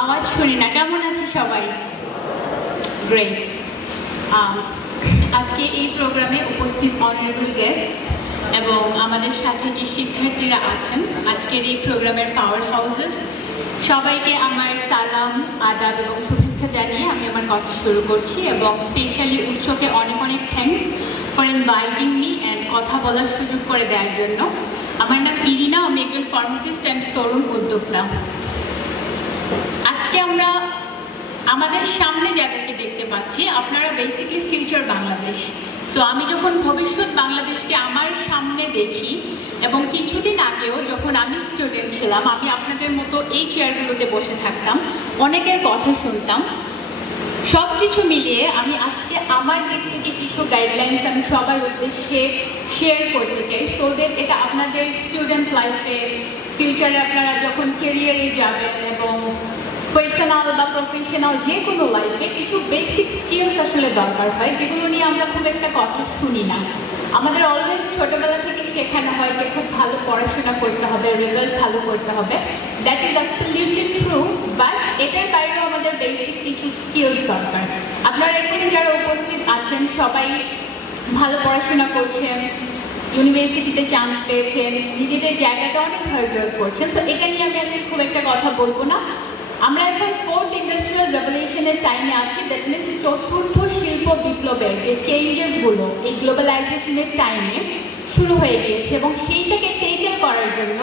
আওয়াজ শুনি না, কেমন আছে সবাই? গ্রেট। আজকে এই প্রোগ্রামে উপস্থিত অনারেবল গেস্ট এবং আমাদের সাথে যে শিক্ষার্থীরা আছেন আজকের এই প্রোগ্রামের পাওয়ার হাউসেস, সবাইকে আমার সালাম, আদাব এবং শুভেচ্ছা জানিয়ে আমি আমার কথা শুরু করছি। এবং স্পেশালি উৎসকে অনেক অনেক thanks for inviting me and কথা বলার সুযোগ করে দেওয়ার জন্য। আমার নাম ইরিনা, আমি একজন ফার্মাসিস্ট অ্যান্ড তরুণ উদ্যোক্তা। আজকে আমরা আমাদের সামনে যাদেরকে দেখতে পাচ্ছি, আপনারা বেসিক্যালি ফিউচার বাংলাদেশ। সো আমি যখন ভবিষ্যৎ বাংলাদেশকে আমার সামনে দেখি, এবং কিছুদিন আগেও যখন আমি স্টুডেন্ট ছিলাম, আমি আপনাদের মতো এই চেয়ারগুলোতে বসে থাকতাম, অনেকের কথা শুনতাম। সব কিছু মিলিয়ে আমি আজকে আমার দিক থেকে কিছু গাইডলাইন্স আমি সবার উদ্দেশ্যে শেয়ার করতে চাই, সো দ্যাট এটা আপনাদের স্টুডেন্ট লাইফে, ফিউচারে আপনারা যখন কেরিয়ারে যাবেন এবং পার্সোনাল বা প্রফেশনাল যে কোনো লাইফে কিছু বেসিক স্কিলস আসলে দরকার হয়, যেগুলো নিয়ে আমরা খুব একটা কথা শুনি না। আমাদের অলওয়েজ ছোটোবেলা থেকে শেখানো হয় যে খুব ভালো পড়াশোনা করতে হবে, রেজাল্ট ভালো করতে হবে। That is absolutely true, but এটার বাইরেও আমাদের বেসিক কিছু স্কিলস দরকার। আপনারা এখানে যারা উপস্থিত আছেন সবাই ভালো পড়াশোনা করছেন, ইউনিভার্সিটিতে চান্স পেয়েছেন, নিজেদের জায়গাটা অনেক হার্ড করছেন। তো এটা নিয়ে আমি আজকে খুব একটা কথা বলবো না। আমরা এখন ফোর্থ ইন্ডাস্ট্রিয়াল রেভলিউশনের টাইমে আছি, দ্যাট মিনস চতুর্থ শিল্প বিপ্লবের যে চেঞ্জেসগুলো এই গ্লোবালাইজেশনের টাইমে শুরু হয়ে গিয়েছে, এবং সেইটাকে টেকেল করার জন্য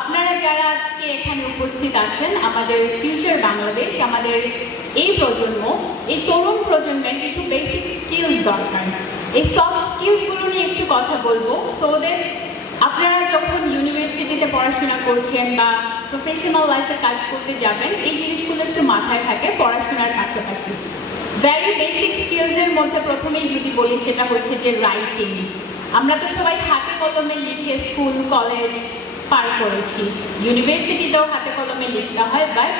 আপনারা যারা আজকে এখানে উপস্থিত আছেন, আমাদের ফিউচার বাংলাদেশ, আমাদের এই প্রজন্ম, এই তরুণ প্রজন্মের কিছু বেসিক স্কিলস দরকার। এই সফট স্কিলসগুলো নিয়ে একটু কথা বলবো, সো দ্যাট আপনারা যখন ইউনিভার্সিটিতে পড়াশোনা করছেন বা প্রফেশনাল লাইফে কাজ করতে যাবেন, এই জিনিসগুলো একটু মাথায় থাকে পড়াশোনার পাশাপাশি। ভেরি বেসিক স্কিলসের মধ্যে প্রথমেই যদি বলি, সেটা হচ্ছে যে রাইটিং। আমরা তো সবাই হাতে কলমে লিখে স্কুল কলেজ পার করেছি, ইউনিভার্সিটিতেও হাতে কলমে লিখতে হয়, বাট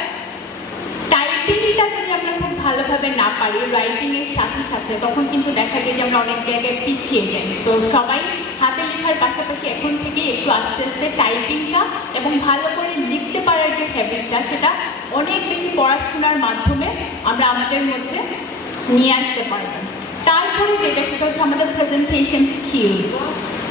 টাইপিংটা যদি আমরা খুব ভালোভাবে না পারি রাইটিংয়ের সাথে সাথে, তখন কিন্তু দেখা যায় যে আমরা অনেক জায়গায় পিছিয়ে যাই। তো সবাই হাতে লেখার পাশাপাশি এখন থেকে একটু আস্তে আস্তে টাইপিংটা এবং ভালো করে লিখতে পারার যে হ্যাবিটটা, সেটা অনেক বেশি পড়াশোনার মাধ্যমে আমরা আমাদের মধ্যে নিয়ে আসতে পারবো। তারপরে যেটা, সেটা হচ্ছে আমাদের প্রেজেন্টেশন স্কিল।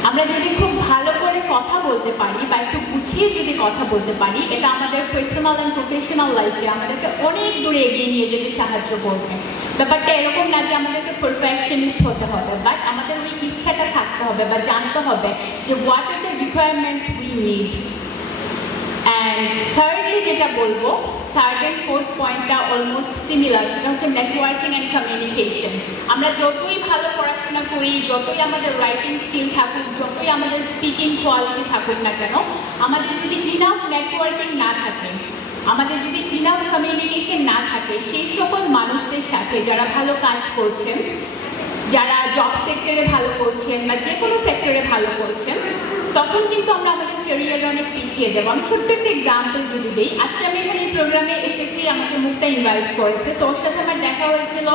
আমরা যদি খুব ভালো করে কথা বলতে পারি বা একটু গুছিয়ে যদি কথা বলতে পারি, এটা আমাদের পার্সোনাল অ্যান্ড প্রফেশনাল লাইফে আমাদেরকে অনেক দূরে এগিয়ে নিয়ে যেতে সাহায্য করবে। ব্যাপারটা এরকম না যে আমাদেরকে পারফেকশনিস্ট হতে হবে, বাট আমাদের ওই ইচ্ছাটা থাকতে হবে বা জানতে হবে যে what are the requirements we need. And thirdly যেটা বলবো, থার্ড অ্যান্ড ফোর্থ পয়েন্টটা অলমোস্ট সিমিলার, সেটা হচ্ছে নেটওয়ার্কিং অ্যান্ড কমিউনিকেশন। আমরা যতই ভালো পড়াশোনা করি, যতই আমাদের রাইটিং স্কিল থাকুক, যতই আমাদের স্পিকিং কোয়ালিটি থাকুক না কেন, আমাদের যদি ইনাফ নেটওয়ার্কিং না থাকে, আমাদের যদি ইনাফ কমিউনিকেশন না থাকে, সেই সকল মানুষদের সাথে যারা ভালো কাজ করছেন, যারা জব সেক্টরে ভালো করছেন বা যে কোনো সেক্টরে ভালো করছেন, তখন কিন্তু আমরা আমাদের ক্যারিয়ারে অনেক পিছিয়ে যাবো। আমি ছোট্ট একটা এক্সাম্পল যদি দিই, আজকে আমি এখানে এই প্রোগ্রামে এসেছি, আমাকে মুক্তা ইনভাইট করেছে, তো ওর সাথে আমার দেখা হয়েছিল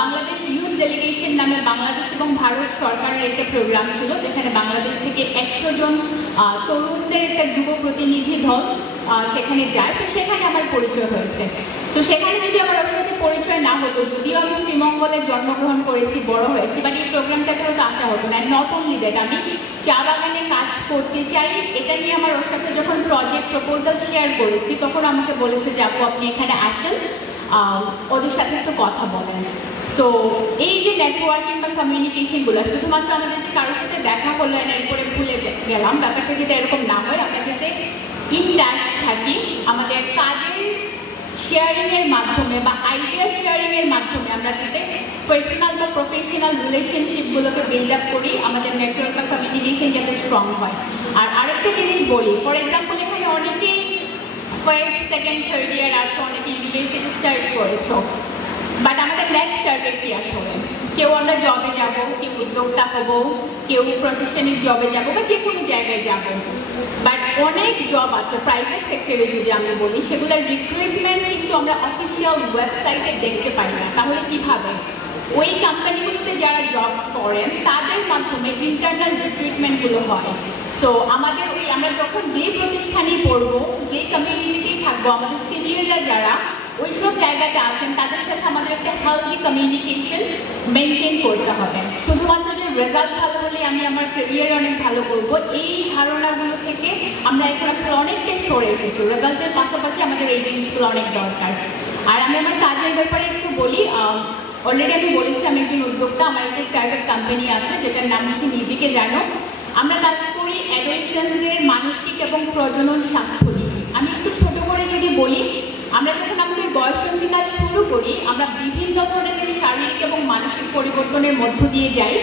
বাংলাদেশ ইউথ ডেলিগেশন নামে বাংলাদেশ এবং ভারত সরকারের একটা প্রোগ্রাম ছিল, যেখানে বাংলাদেশ থেকে 100 জন তরুণদের একটা যুব প্রতিনিধি দল সেখানে যায়। তো সেখানে আমার পরিচয় হয়েছে। তো সেখানে যদি আমার ওর সাথে পরিচয় না হতো, যদিও আমি শ্রীমঙ্গলে জন্মগ্রহণ করেছি, বড় হয়েছি, বাট এই প্রোগ্রামটাতে হয়তো আসা হতো না। নট অনলি দ্যাট, আমি চা বাগানে কাজ করতে চাই, এটা নিয়ে আমার ওর সাথে যখন প্রজেক্ট প্রপোজাল শেয়ার করেছি, তখন আমাকে বলেছে যে আপু আপনি এখানে আসেন, ওদের সাথে একটু কথা বলেন। তো এই যে নেটওয়ার্কিং বা কমিউনিকেশনগুলো, শুধুমাত্র আমাদের যে কারোর সাথে দেখা হলো এরপরে ভুলে গেলাম, ব্যাপারটা যেটা এরকম না হয়, আমরা যাতে ইন টাচ থাকি, আমাদের কাজের শেয়ারিংয়ের মাধ্যমে বা আইডিয়া শেয়ারিংয়ের মাধ্যমে আমরা যাতে পার্সোনাল বা প্রফেশনাল রিলেশনশিপগুলোকে বিল্ড আপ করি, আমাদের নেটওয়ার্ক বা কমিউনিকেশন যাতে স্ট্রং হয়। আর আরেকটা জিনিস বলি, ফর এক্সাম্পল এখানে অনেকেই ফার্স্ট সেকেন্ড থার্ড ইয়ার আছো, অনেকে ইউনিভার্সিটি স্টার্ট করেছো, বাট আমাদের নেক্সট টার্গেট কি আসলে? কেউ আমরা জবে যাব, কেউ উদ্যোক্তা হব, কেউ প্রশাসনিক জবে যাব বা যে কোনো জায়গায় যাব, বাট অনেক জব আছে প্রাইভেট সেক্টরে যদি আমি বলি, সেগুলোর রিক্রুটমেন্ট কিন্তু আমরা অফিসিয়াল ওয়েবসাইটে দেখতে পাই না। তাহলে কীভাবে? ওই কোম্পানিগুলোতে যারা জব করেন তাদের মাধ্যমে ইন্টারনাল রিক্রুটমেন্টগুলো হয়। তো আমাদের আমরা যখন যে প্রতিষ্ঠানেই পড়বো, যে কমিউনিটিতেই থাকবো, থাকবো, আমাদের সিনিয়ররা যারা ওইসব জায়গাতে আছেন তাদের সাথে আমাদের একটা হেলদি কমিউনিকেশন মেনটেন করতে হবে। শুধুমাত্র যে রেজাল্ট ভালো হলে আমি আমার ক্যারিয়ার অনেক ভালো করবো, এই ধারণাগুলো থেকে আমরা এখন আসলে অনেকটাই সরে এসেছি। রেজাল্টের পাশাপাশি আমাদের এই জিনিসগুলো অনেক দরকার। আর আমি আমার কাজের ব্যাপারে একটু বলি। অলরেডি আমি বলেছি আমি একজন উদ্যোক্তা, আমার একটা স্টার্টআপ কোম্পানি আছে যেটার নাম হচ্ছে নিজেকে জানো। আমরা কাজ করি অ্যাডোলেসেন্সদের মানসিক এবং প্রজনন স্বাস্থ্য নিয়ে। আমি একটু ছোট করে যদি বলি, আমরা যখন আমাদের বয়সসন্ধি কাজ শুরু করি আমরা বিভিন্ন ধরনের শারীরিক এবং মানসিক পরিবর্তনের মধ্য দিয়ে যাই,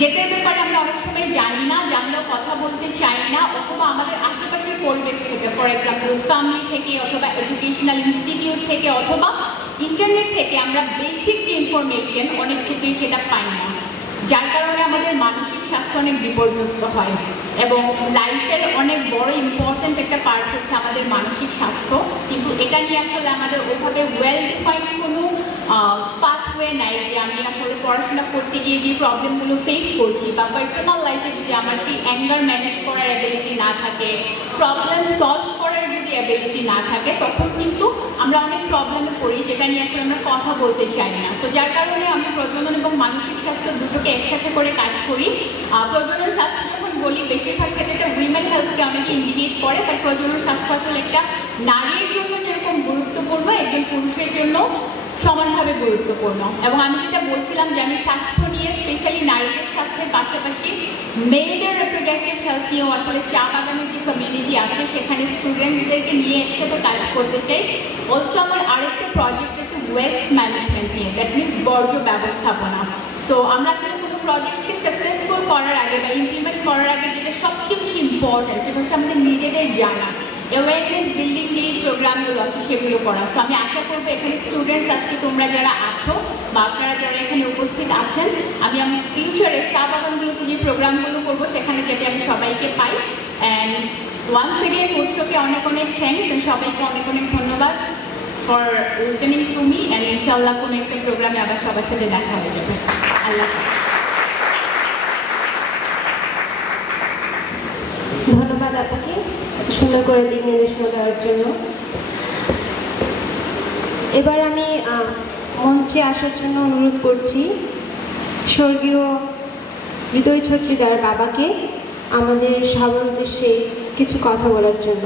যেটার ব্যাপারে আমরা অনেক সময় জানি না, জানলেও কথা বলতে চাই না, অথবা আমাদের আশেপাশের পরিবেশ থেকে, ফর এক্সাম্পল ফ্যামিলি থেকে অথবা এডুকেশনাল ইনস্টিটিউট থেকে অথবা ইন্টারনেট থেকে আমরা বেসিক যে ইনফরমেশন অনেকটুকুই সেটা পাই না, যার কারণে আমাদের মানসিক স্বাস্থ্য অনেক বিপর্যস্ত হয়। এবং লাইফের অনেক বড় ইম্পর্ট্যান্ট একটা পার্ট হচ্ছে আমাদের মানসিক স্বাস্থ্য, কিন্তু এটা নিয়ে আসলে আমাদের ওভাবে ওয়েল ডিফাইন্ড কোনো পাথওয়ে নাই যে আমি আসলে পড়াশোনা করতে গিয়ে যে প্রবলেমগুলো ফেস করছি বা পার্সোনাল লাইফে যদি আমার সেই অ্যাঙ্গার ম্যানেজ করার অ্যাবিলিটি না থাকে, প্রবলেম সলভ করার যদি অ্যাবিলিটি না থাকে, তখন কিন্তু আমরা অনেক প্রবলেমে পড়ি যেটা নিয়ে আসলে আমরা কথা বলতে চাই না। তো যার কারণে আমি প্রজনন এবং মানসিক স্বাস্থ্য দুটোকে একসাথে করে কাজ করি। প্রজনন স্বাস্থ্য যখন বলি বেশিরভাগ ক্ষেত্রে এটা উইমেন হেলথকে অনেকে ইন্ডিকেট করে, তার প্রজনন স্বাস্থ্য আসলে একটা নারীর জন্য যেরকম গুরুত্বপূর্ণ একজন পুরুষের জন্য সমানভাবে গুরুত্বপূর্ণ। এবং আমি যেটা বলছিলাম যে আমি স্বাস্থ্য নিয়ে স্পেশালি নারীদের স্বাস্থ্যের পাশাপাশি মেয়েদের রিপ্রোডাক্টিভ হেলথ নিয়েও আসলে চা বাগানের যে কমিউনিটি আছে সেখানে স্টুডেন্টদেরকে নিয়ে একসাথে কাজ করতে চাই। অলসো আমার আরেকটা প্রজেক্ট হচ্ছে ওয়েস্ট ম্যানেজমেন্ট নিয়ে, দ্যাট মিনস বর্জ্য ব্যবস্থাপনা। সো আমরা আসলে কোনো প্রজেক্টকে সাকসেসফুল করার আগে বা ইমপ্লিমেন্ট করার আগে যেটা সবচেয়ে বেশি ইম্পর্টেন্ট সেটা হচ্ছে আমাদের নিজেদের জানা, অ্যাওয়ারনেস বিল্ডিং যে প্রোগ্রামগুলো আছে সেগুলো করা। তো আমি আশা করবো এখানে স্টুডেন্টস আজকে তোমরা যারা আছো বা আপনারা যারা এখানে উপস্থিত আছেন, আমি ফিউচারে চা বাগানগুলোতে যে প্রোগ্রামগুলো করবো সেখানে যাতে আমি সবাইকে পাই। অ্যান্ড ওয়ান্স এগেইন মোস্টকে অনেক অনেক থ্যাংকস, সবাইকে অনেক অনেক ধন্যবাদ for listening to me. And ইনশাআল্লাহ কোনো একটা প্রোগ্রামে আবার সবার সাথে দেখা হয়ে যাবে। আল্লাহ ধন্যবাদ আপনাকে সুন্দর করে দিক নির্দেশনা দেওয়ার জন্য। এবার আমি মঞ্চে আসার জন্য অনুরোধ করছি স্বর্গীয় হৃদয় ছত্রীদার বাবাকে আমাদের সবার উদ্দেশ্যে কিছু কথা বলার জন্য।